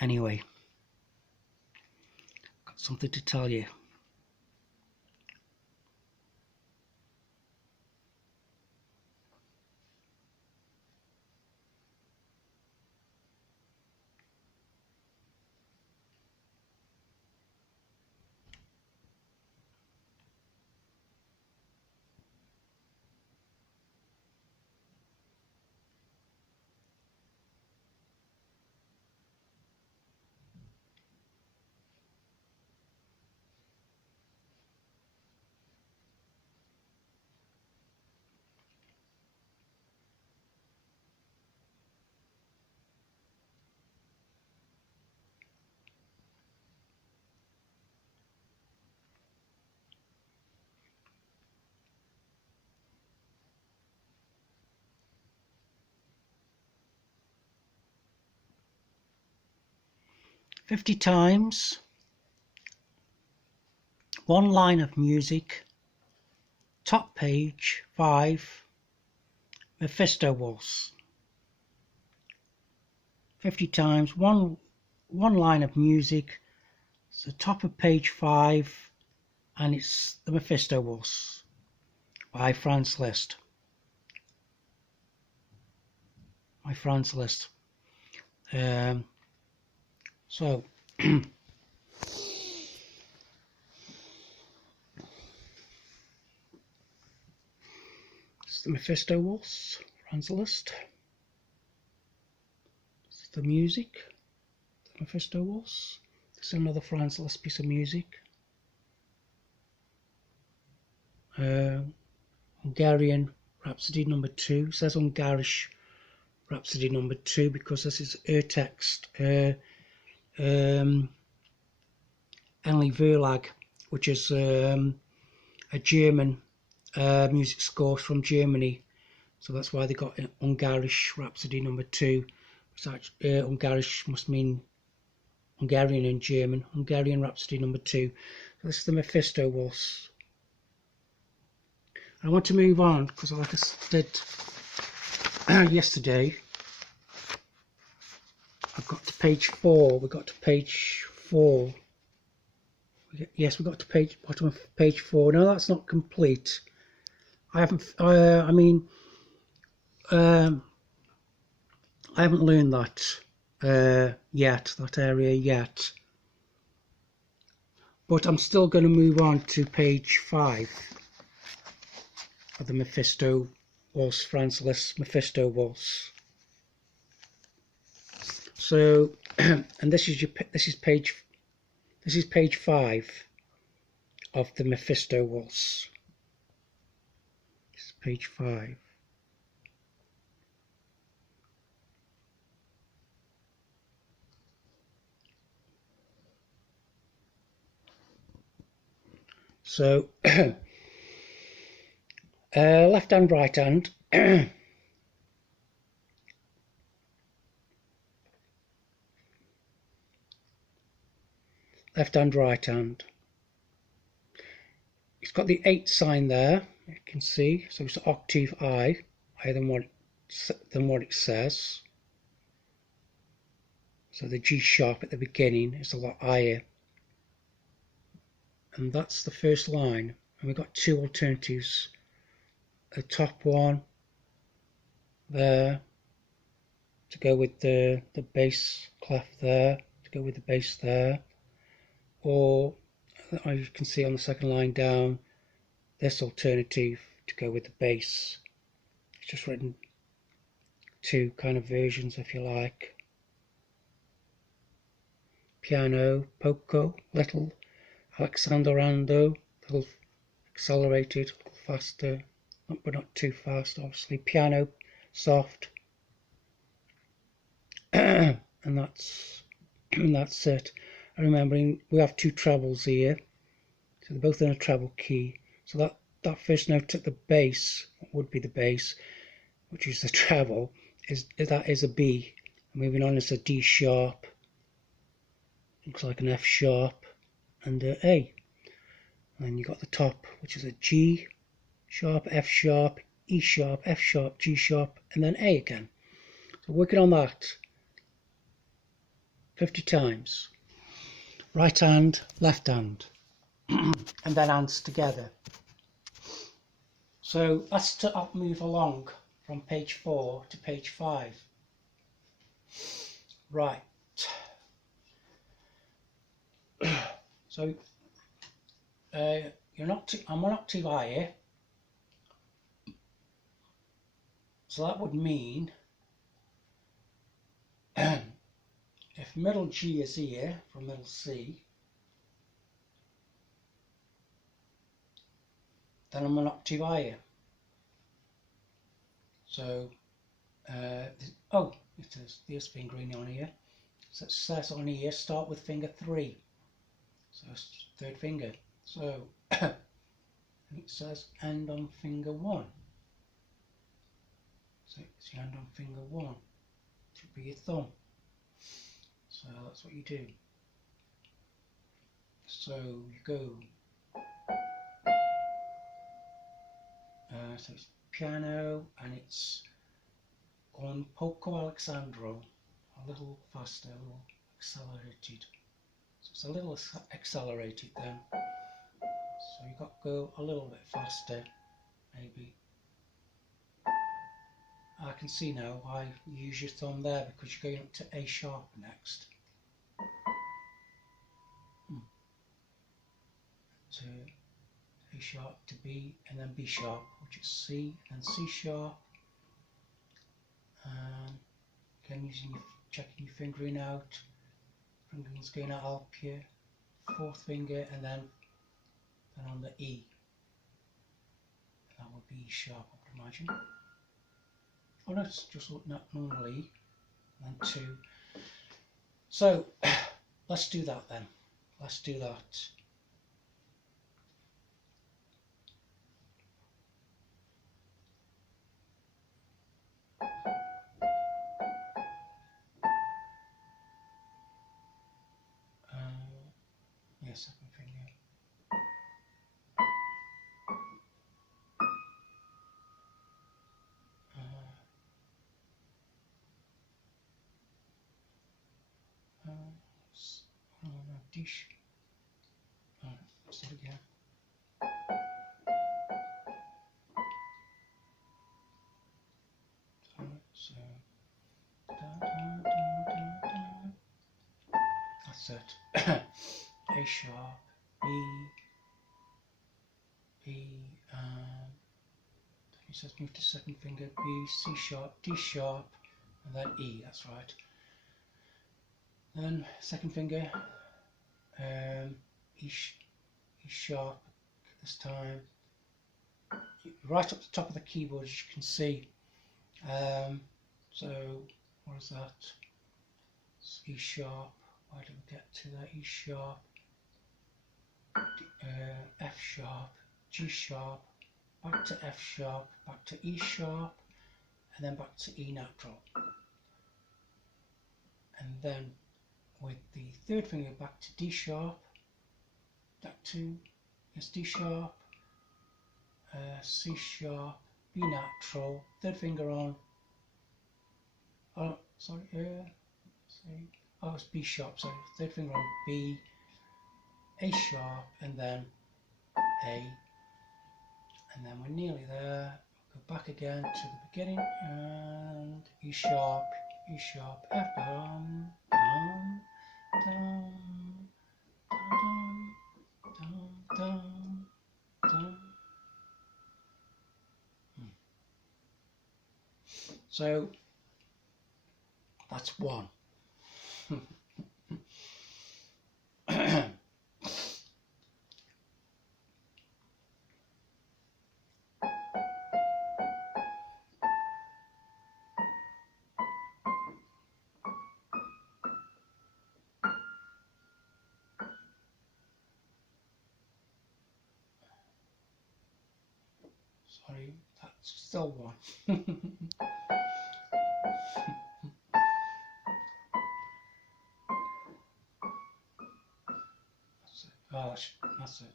Anyway, got something to tell you. "50 times, one line of music, top page 5, Mephisto Waltz." 50 times, one line of music, it's the top of page 5, and it's the Mephisto Waltz by Franz Liszt. By Franz Liszt. So it's the Mephisto Waltz, Franz Liszt. It's the music, the Mephisto Waltz. This is another Franz Liszt piece of music. Hungarian Rhapsody number 2. It says Hungarish Rhapsody number 2 because this is her text. Enli Verlag, which is a German music score from Germany, so that's why they got Hungarish Rhapsody number 2. Hungarish must mean Hungarian and German. Hungarian Rhapsody number 2. So this is the Mephisto Waltz. I want to move on because, like I said yesterday, I've got to page 4. We got to page 4. Yes, we got to bottom of page 4. No, that's not complete. I haven't. I haven't learned that yet. That area yet. But I'm still going to move on to page 5 of the Mephisto Waltz, Franz Liszt Mephisto Waltz. So, and this is page 5 of the Mephisto Waltz. This is page 5. So, left hand, right hand. Left hand, right hand. It's got the 8 sign there, you can see. So it's an octave higher than what it says. So the G sharp at the beginning is a lot higher. And that's the first line. And we've got 2 alternatives. The top one there to go with the bass clef there, to go with the bass there. Or, as you can see on the second line down, this alternative to go with the bass. It's just written 2 kind of versions, if you like. Piano, poco, little, Alexandrando, a little accelerated, a little faster, but not too fast, obviously. Piano, soft, and that's it. And remembering we have 2 trebles here, so they're both in a treble key. So that first note at the bass, what would be the bass, which is the treble, that is a B. And moving on, it's a D sharp. Looks like an F sharp and a A. And then you got the top, which is a G sharp, F sharp, E sharp, F sharp, G sharp, and then A again. So working on that. 50 times. Right hand, left hand, and then hands together. So that's to move along from page 4 to page 5. Right. So I'm one octave higher. So that would mean if middle G is here from middle C, then I'm an octave higher. So, oh, there's fingering on here. So it says on here, start with finger 3. So it's third finger. So it says end on finger 1. So it's your hand on finger 1. Should be your thumb. So that's what you do. So you go. So it's piano, and it's on Poco Alexandro, a little faster, a little accelerated. So it's a little accelerated then. So you've got to go a little bit faster, maybe. I can see now why you use your thumb there, because you're going up to A sharp next. To A sharp to B, and then B sharp, which is C, and C sharp. Again, checking your fingering out. Fingering's going out up here. Fourth finger, and then on the E. That would be E sharp, I would imagine. Oh no, it's just not normal E, and 2. So let's do that then. Let's do that. Yeah, second finger. Dish. Start again. So that's it. A sharp, B, he says move to second finger, B, C sharp, D sharp, and then E. That's right. Then second finger, E sharp this time. Right up the top of the keyboard, as you can see. So what is that? It's E sharp. Why did we get to that? E sharp, F sharp, G sharp, back to F sharp, back to E sharp, and then back to E natural. And then with the third finger back to D sharp, back to D sharp, C sharp, B natural, third finger on, oh sorry, C, oh it's B sharp, sorry, third finger on B, A sharp, and then A, and then we're nearly there. Go back again to the beginning, and E sharp, F, dum, dum, dum, dum, dum, dum. So that's one. Sorry, that's still one. That's it.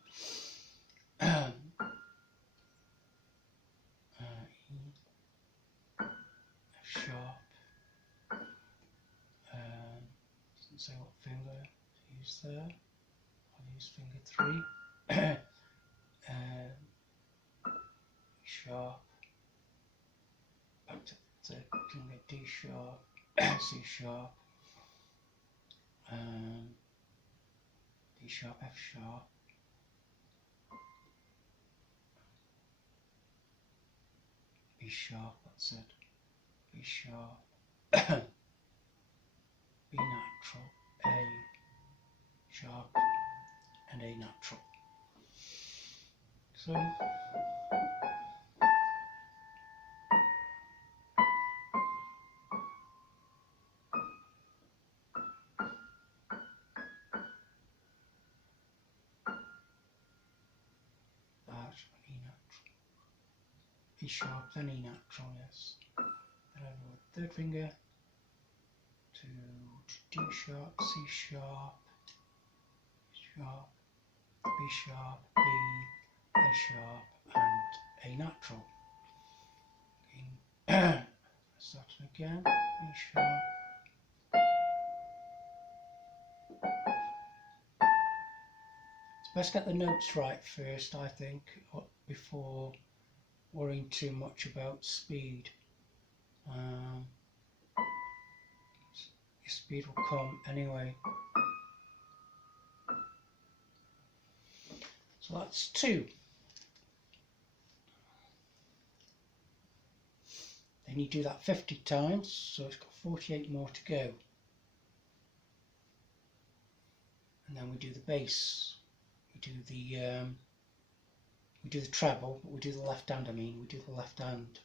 E, F sharp. Doesn't say what finger to use there. I'll use finger 3. E sharp, back to the finger, D sharp, C sharp, D sharp, F sharp, B sharp, that's it, B sharp, B natural, A sharp, and A natural. So E natural, E sharp, then E natural, yes. Then over the third finger to D sharp, C sharp, sharp, B sharp, B, A sharp, and A natural. Again, starting again, B sharp. It's best to get the notes right first, I think, before worrying too much about speed. Your speed will come anyway. So that's 2. Then you do that 50 times, so it's got 48 more to go. And then we do the bass. We do the treble, but we do the left hand. We do the left hand.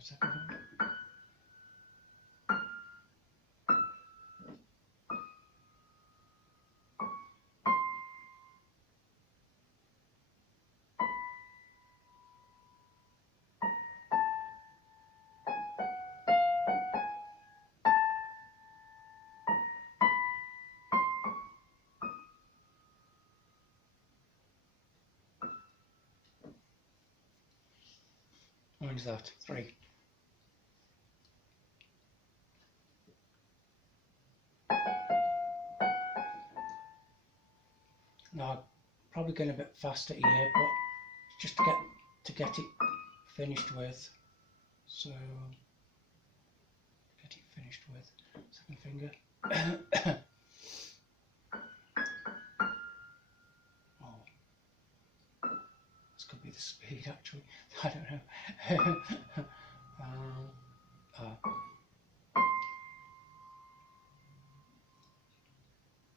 Second one. How many is that? 3. Now I'm probably going a bit faster here, but just to get it finished with. So get it finished with. Second finger. Oh, this could be the speed actually. I don't know.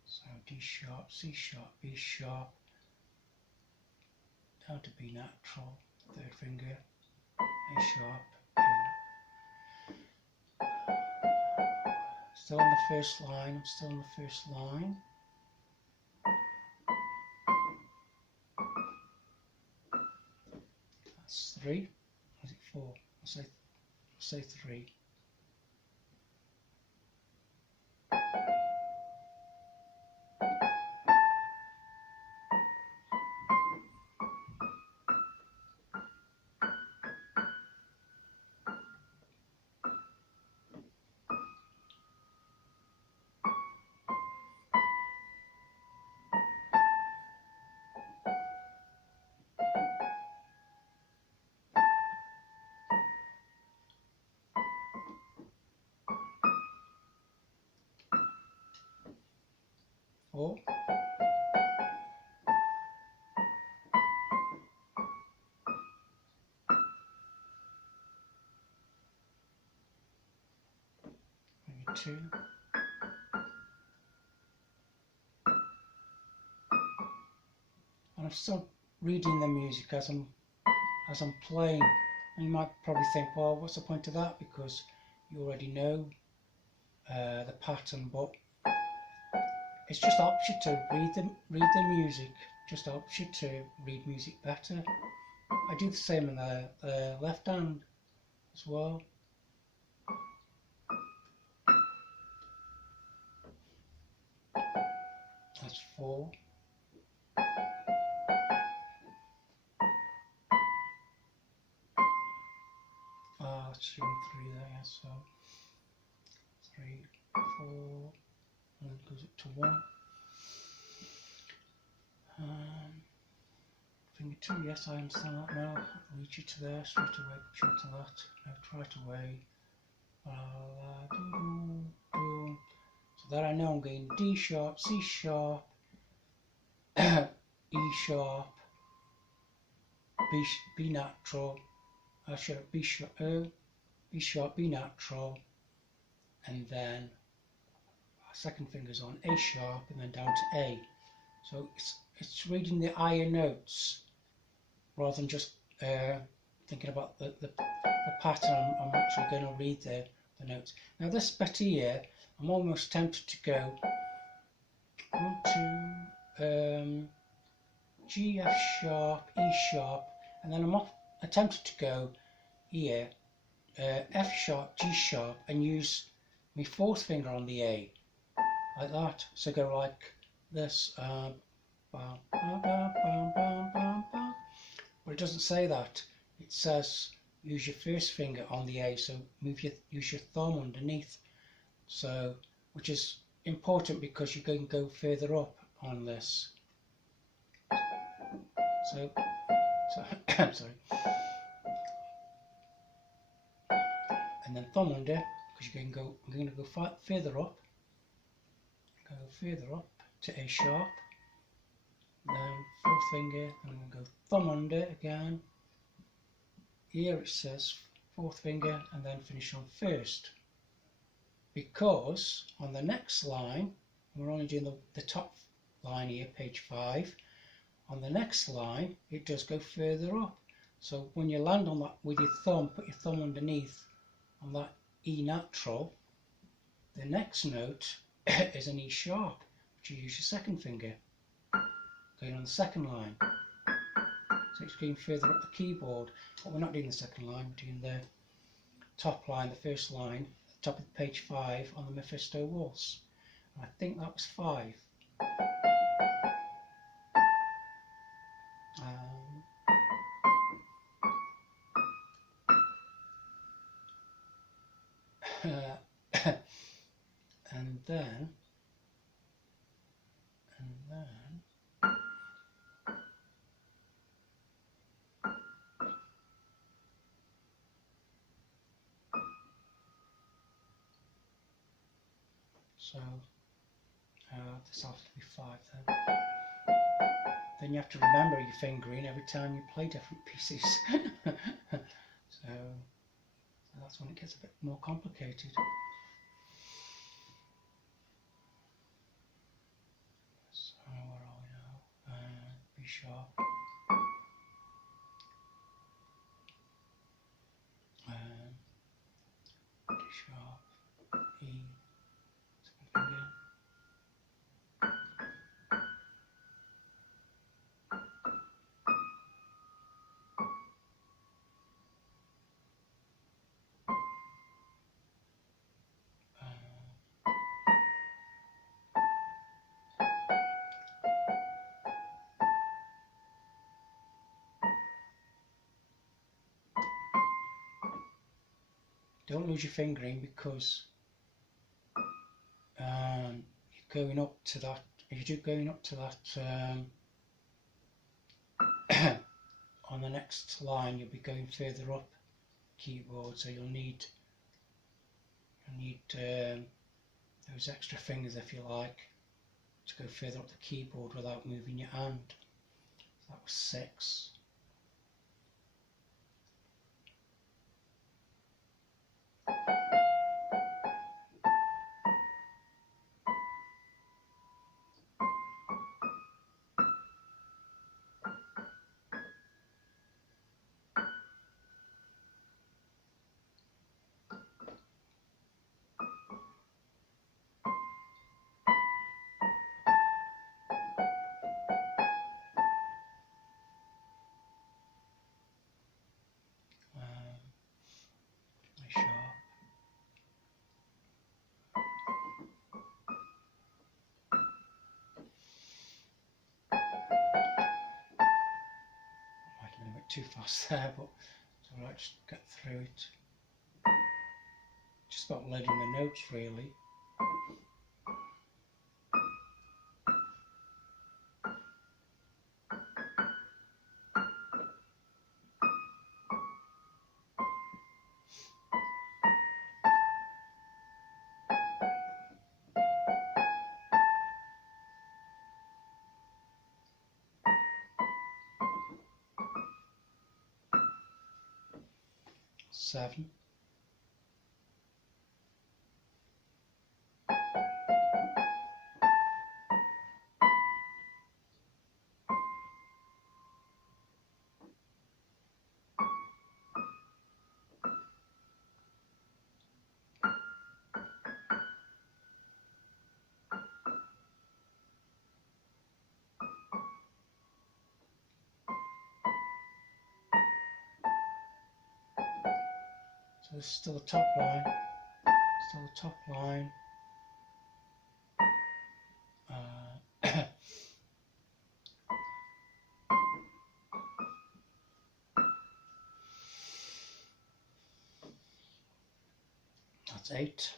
So D sharp, C sharp, B sharp, down to B natural, third finger, A sharp, A. Still on the first line, I'm still on the first line. That's 3. Or is it 4? I'll say 3. Oh. Maybe 2. And I'm still reading the music as I'm playing. And you might probably think, well, what's the point of that? Because you already know the pattern, but it's just helps you to read the music. Just helps you to read music better. I do the same in the left hand as well. That's 4. showing 3 there, yeah, so 3, 4, and then it goes up to 1. Finger 2, yes, I understand that now. I'll reach you to there, straight away, push you to that. Now right away. So that I know I'm going D sharp, C sharp, E sharp, B natural, B sharp, B natural, and then our second finger's on A sharp, and then down to A. So it's reading the higher notes rather than just thinking about the pattern. I'm actually going to read the notes. Now this bit here, I'm almost tempted to go 1, 2, G, F sharp, E sharp, and then I'm attempted to go here, F sharp, G sharp, and use my 4th finger on the A, like that. So go like this, but it doesn't say that. It says use your 1st finger on the A, so use your thumb underneath. So, which is important because you can go further up on this. So sorry. And then thumb under, because I'm going to go further up. Go further up to A sharp. Then 4th finger, and I'm going to go thumb under again. Here it says 4th finger, and then finish on 1st. Because on the next line, we're only doing the top line here, page 5. On the next line, it does go further up. So when you land on that with your thumb, put your thumb underneath on that E natural, the next note is an E sharp, which you use your 2nd finger, going on the 2nd line. So it's going further up the keyboard, but we're not doing the 2nd line, we're doing the top line, the 1st line, at the top of page 5 on the Mephisto Waltz. And I think that was 5. And then so this has to be 5 then. Then you have to remember your fingering every time you play different pieces. So that's when it gets a bit more complicated. So where are we now? B sharp. D sharp. E. 2nd finger. Don't lose your fingering, because you're going up to that. If you're going up to that on the next line, you'll be going further up keyboard, so you'll need those extra fingers, if you like, to go further up the keyboard without moving your hand. So that was 6. Sharp. Might have been a bit too fast there, but it's alright, just get through it. just about learning the notes really. Seven. So this is still the top line, still the top line. That's 8.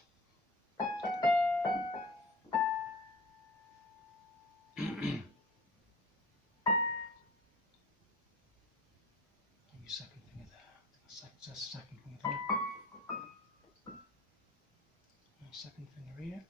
Your second finger there. That's the second finger there. Second finger here.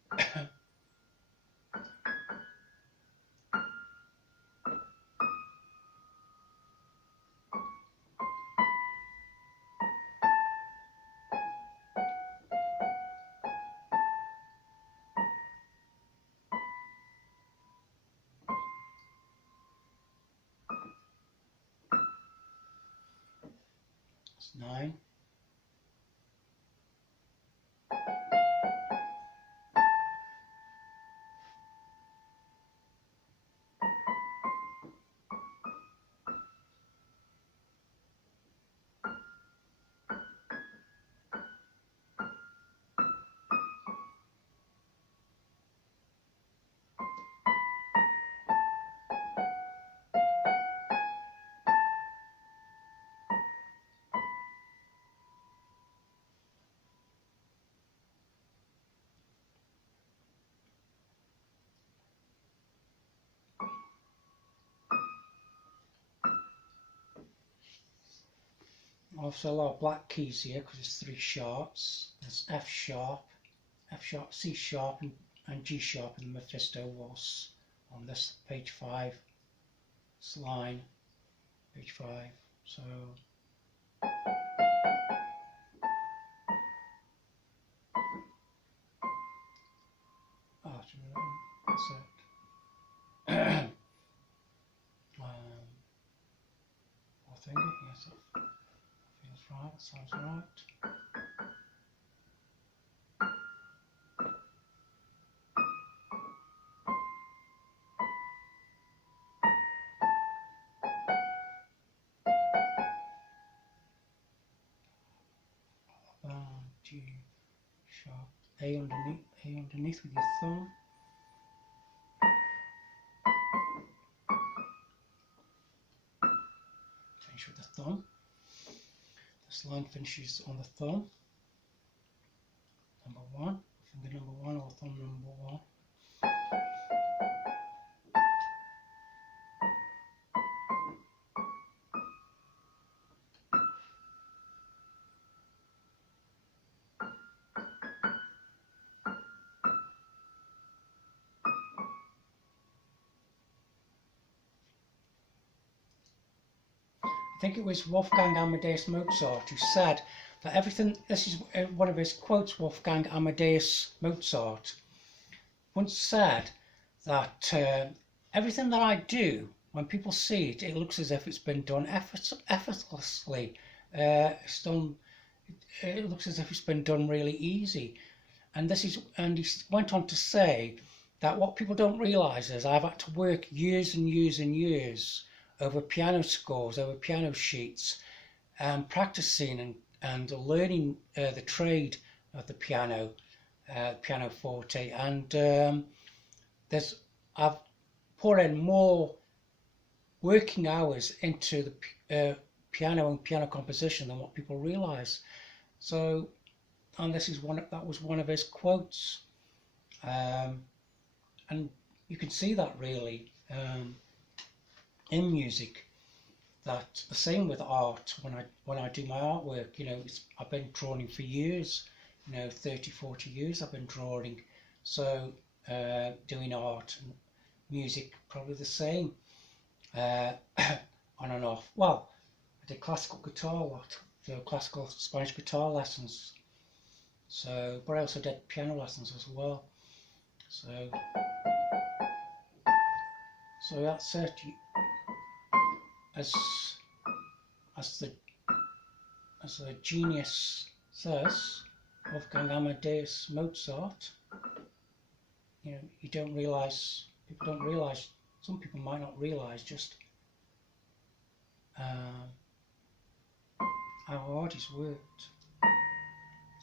That's 9. Also a lot of black keys here because it's 3 sharps. There's F sharp, C sharp and G sharp in the Mephisto waltz on this page 5. This line, page 5. So that's it. Fourth finger, yes, that feels right, that sounds right. G sharp, A underneath with your thumb. Finish with the thumb. This line finishes on the thumb. Number 1, finger number 1 or thumb number 1. I think it was Wolfgang Amadeus Mozart who said that everything, this is one of his quotes, Wolfgang Amadeus Mozart once said that everything that I do, when people see it, it looks as if it's been done effortlessly. It looks as if it's been done really easy. And he went on to say that what people don't realise is I've had to work years and years and years over piano scores, over piano sheets, practicing and learning the trade of the piano forte, and I've put in more working hours into the piano and piano composition than what people realise. So and this is that was one of his quotes, and you can see that really in music. That the same with art. When I do my artwork, you know, I've been drawing for years, you know, 30-40 years I've been drawing. So doing art and music probably the same, on and off. Well, I did classical guitar a lot, so classical Spanish guitar lessons. So, but I also did piano lessons as well. So that's it. As the genius says, Wolfgang Amadeus Mozart, you know, people don't realise, some people might not realise just how hard he's worked.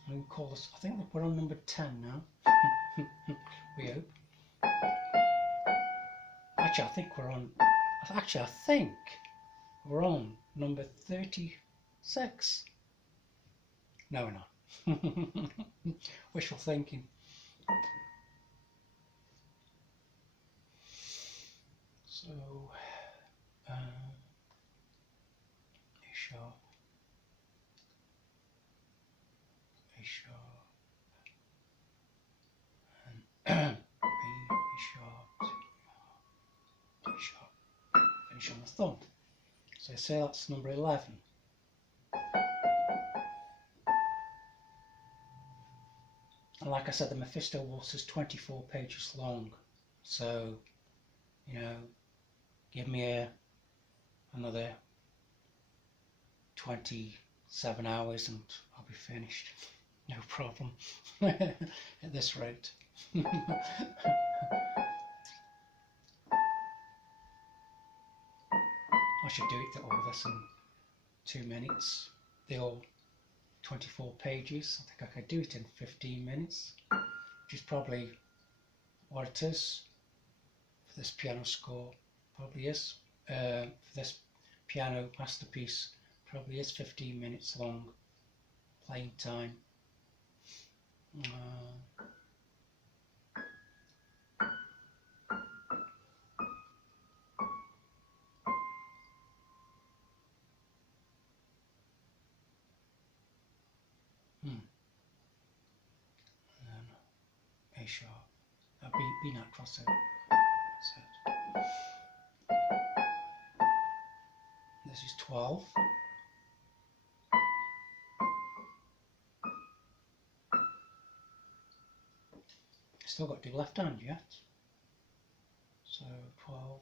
And we call this, I think we're on number 10 now. We hope. Actually, I think we're on number 36. No, we're not. Wishful thinking. So, A sharp, A sharp, and B sharp, D sharp. Finish on the thumb. So I say that's number 11. And like I said, the Mephisto Waltz is 24 pages long. So, you know, give me another 27 hours and I'll be finished. No problem. At this rate. I should do it all this in 2 minutes. They're all 24 pages. I think I could do it in 15 minutes, which is probably what it is for this piano score. Probably is. For this piano masterpiece, probably is 15 minutes long playing time. A sharp, B natural, so that's it. This is 12. Still got to do left hand yet. So 12.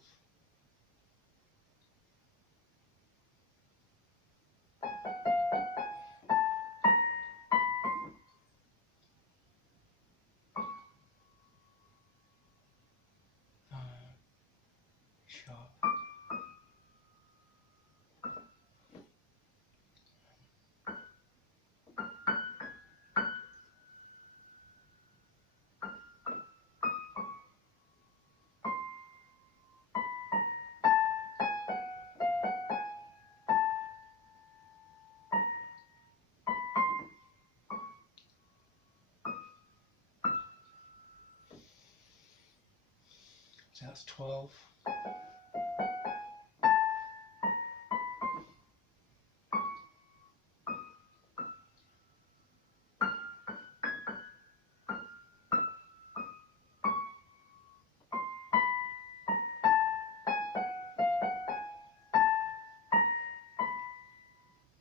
Sharp. So that's 12.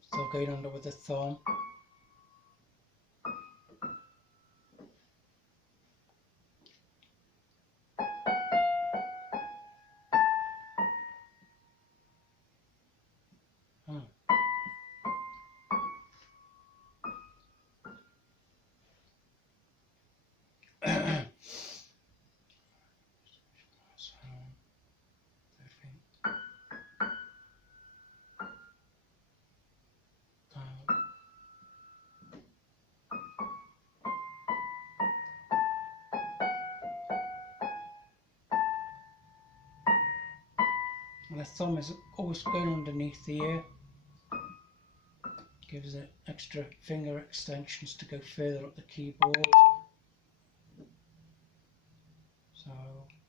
Still going under with the thumb. And the thumb is always going underneath the ear. Gives it extra finger extensions to go further up the keyboard.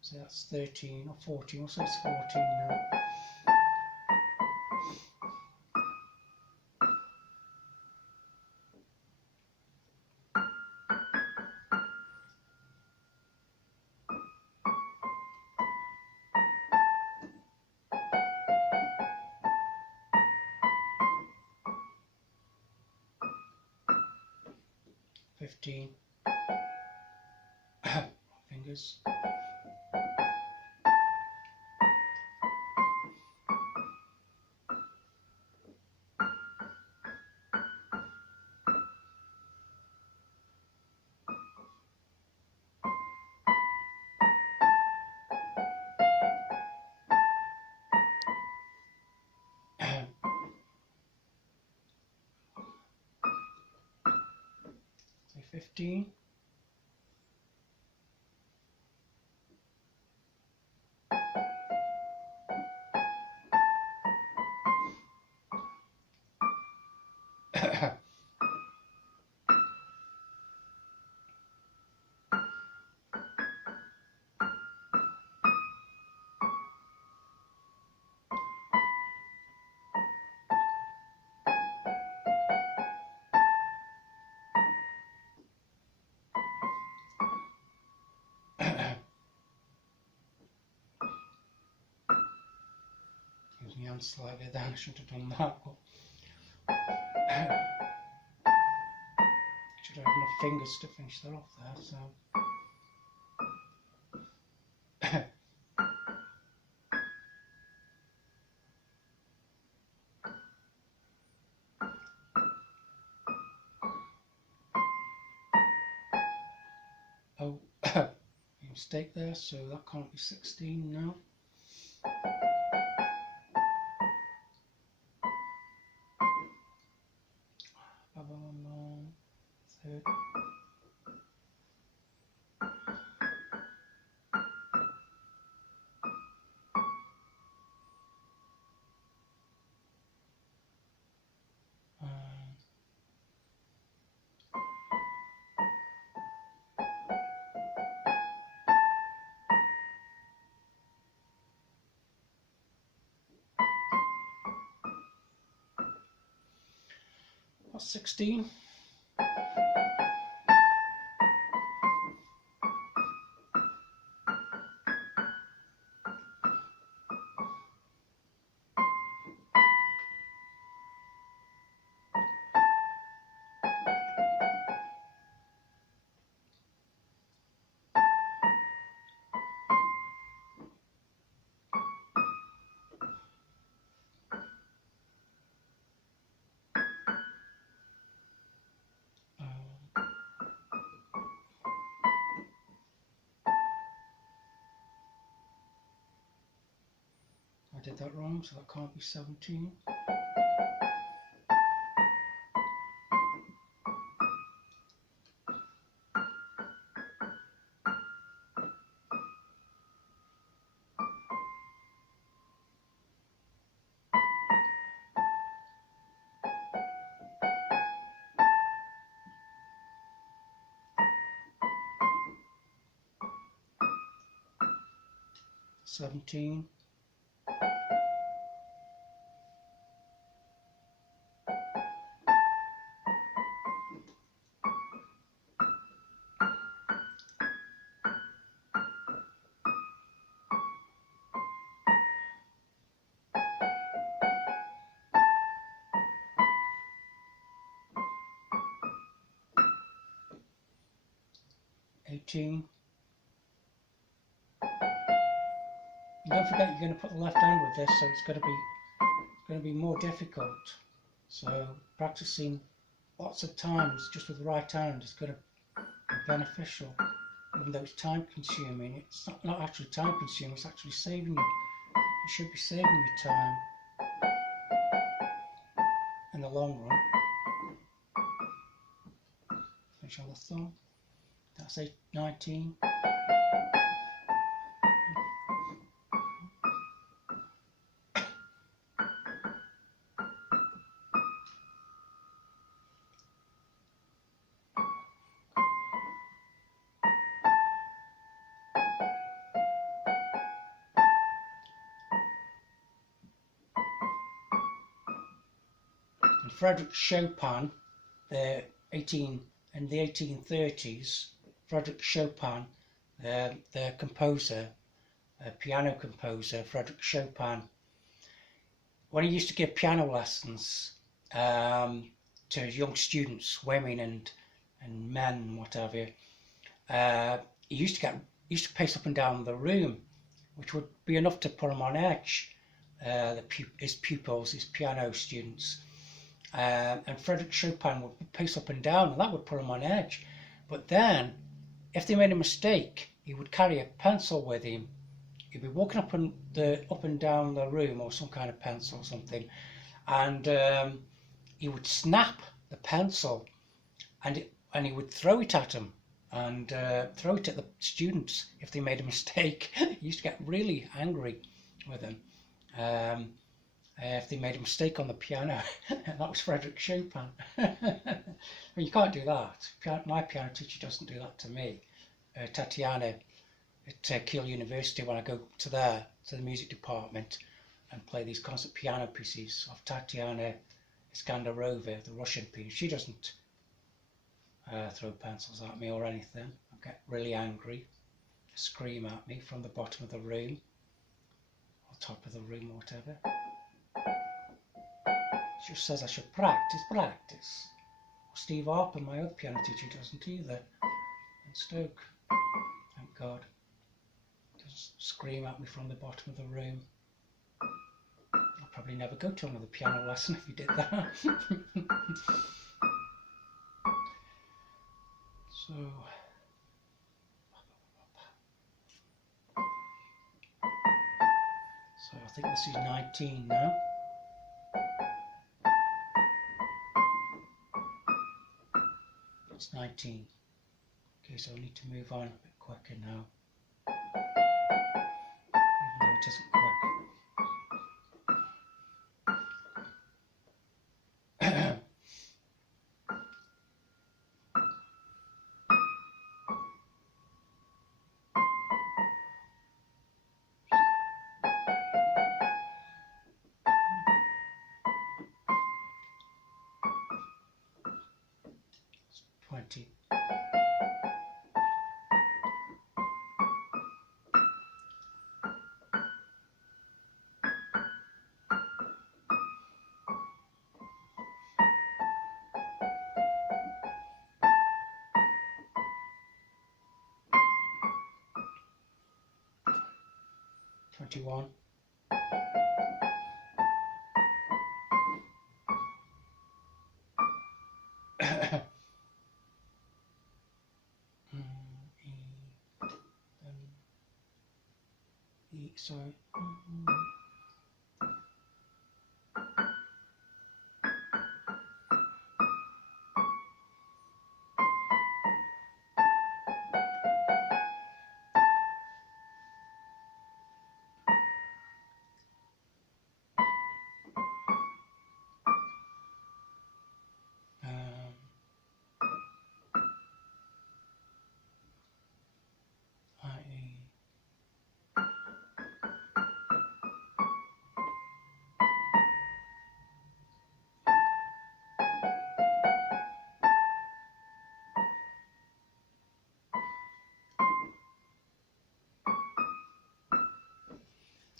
So that's 13 or 14, we'll say it's 14 now. Fingers. Say 15. My hand slightly down, I shouldn't have done that, but should have enough fingers to finish that off there, so oh, mistake there, so that can't be 16 now. Third. That's 16. I did that wrong, so that can't be 17. $17. $18. Don't forget you're going to put the left hand with this, so it's going to be more difficult. So practicing lots of times just with the right hand is going to be beneficial. Even though it's time consuming, it's not actually time consuming, it's actually saving you. You should be saving your time in the long run. Finish on the thumb. That's 19. Frederick Chopin, the 1830s, Frederick Chopin, the composer, piano composer, Frederick Chopin, when he used to give piano lessons to young students, women and men, what have you, he used to pace up and down the room, which would be enough to put him on edge. His pupils, his piano students, and Frederick Chopin would pace up and down, and that would put him on edge. But then, if they made a mistake, he would carry a pencil with him. He'd be walking up and down the room, or some kind of pencil or something, and he would snap the pencil, and he would throw it at him, and throw it at the students if they made a mistake. He used to get really angry with them if they made a mistake on the piano. That was Frederick Chopin. Well, you can't do that. My piano teacher doesn't do that to me. Tatiana at Keele University, when I go to the music department and play these concert piano pieces of Tatiana Iskandarova, the Russian pianist, she doesn't throw pencils at me or anything. I get really angry, scream at me from the bottom of the room, or top of the room, or whatever. She just says I should practice. Steve Harper, my other piano teacher, doesn't either, in Stoke, thank God. Just scream at me from the bottom of the room. I'll probably never go to another piano lesson if you did that. So I think this is 19 now. It's 19. Okay, so I need to move on a bit quicker now, even though it isn't quick. 20. One. Sorry.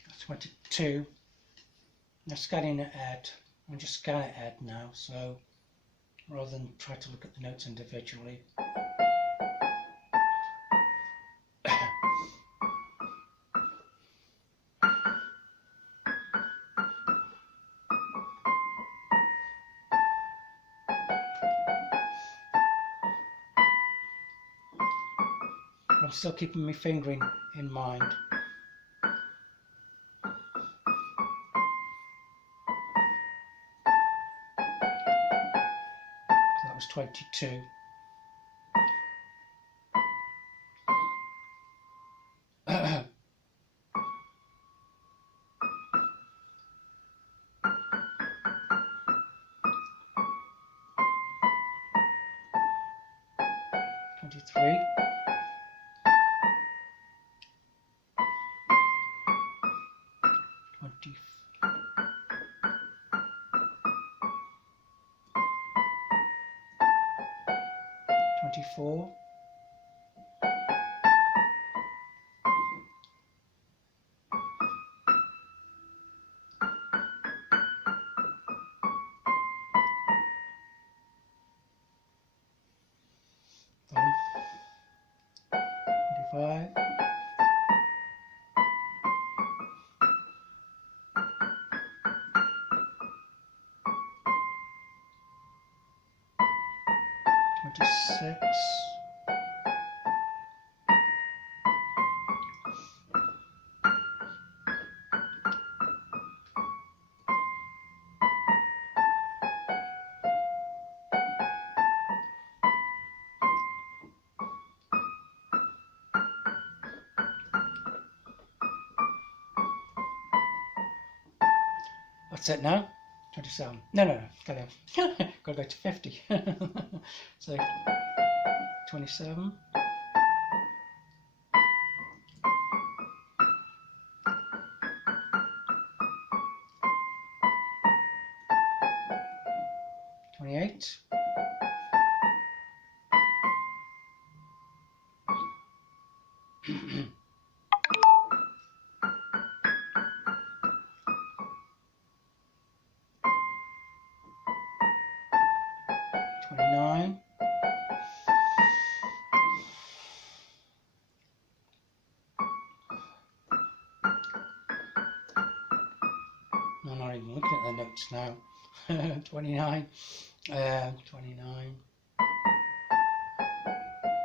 That's 22. Now scanning ahead. I'm just scan it ahead now, so rather than try to look at the notes individually. I'm still keeping my fingering in mind. So that was 22. Three. 20. 24. 25. 26. That's it now. 27. No. Gotta go to 50. So 27. 28. 29. I'm not even looking at the notes now. 29. 29.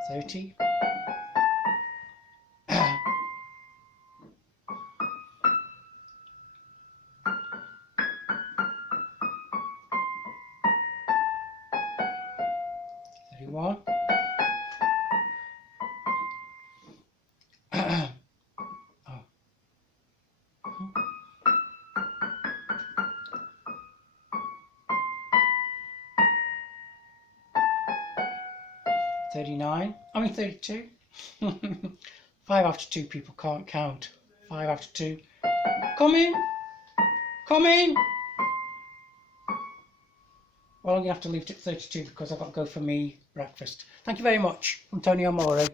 30. 31. 39. 32. 5 after 2 people can't count. 5 after 2. Come in! Come in! Well, I'm going to have to leave it at 32 because I've got to go for me breakfast. Thank you very much. I'm Tony Amore.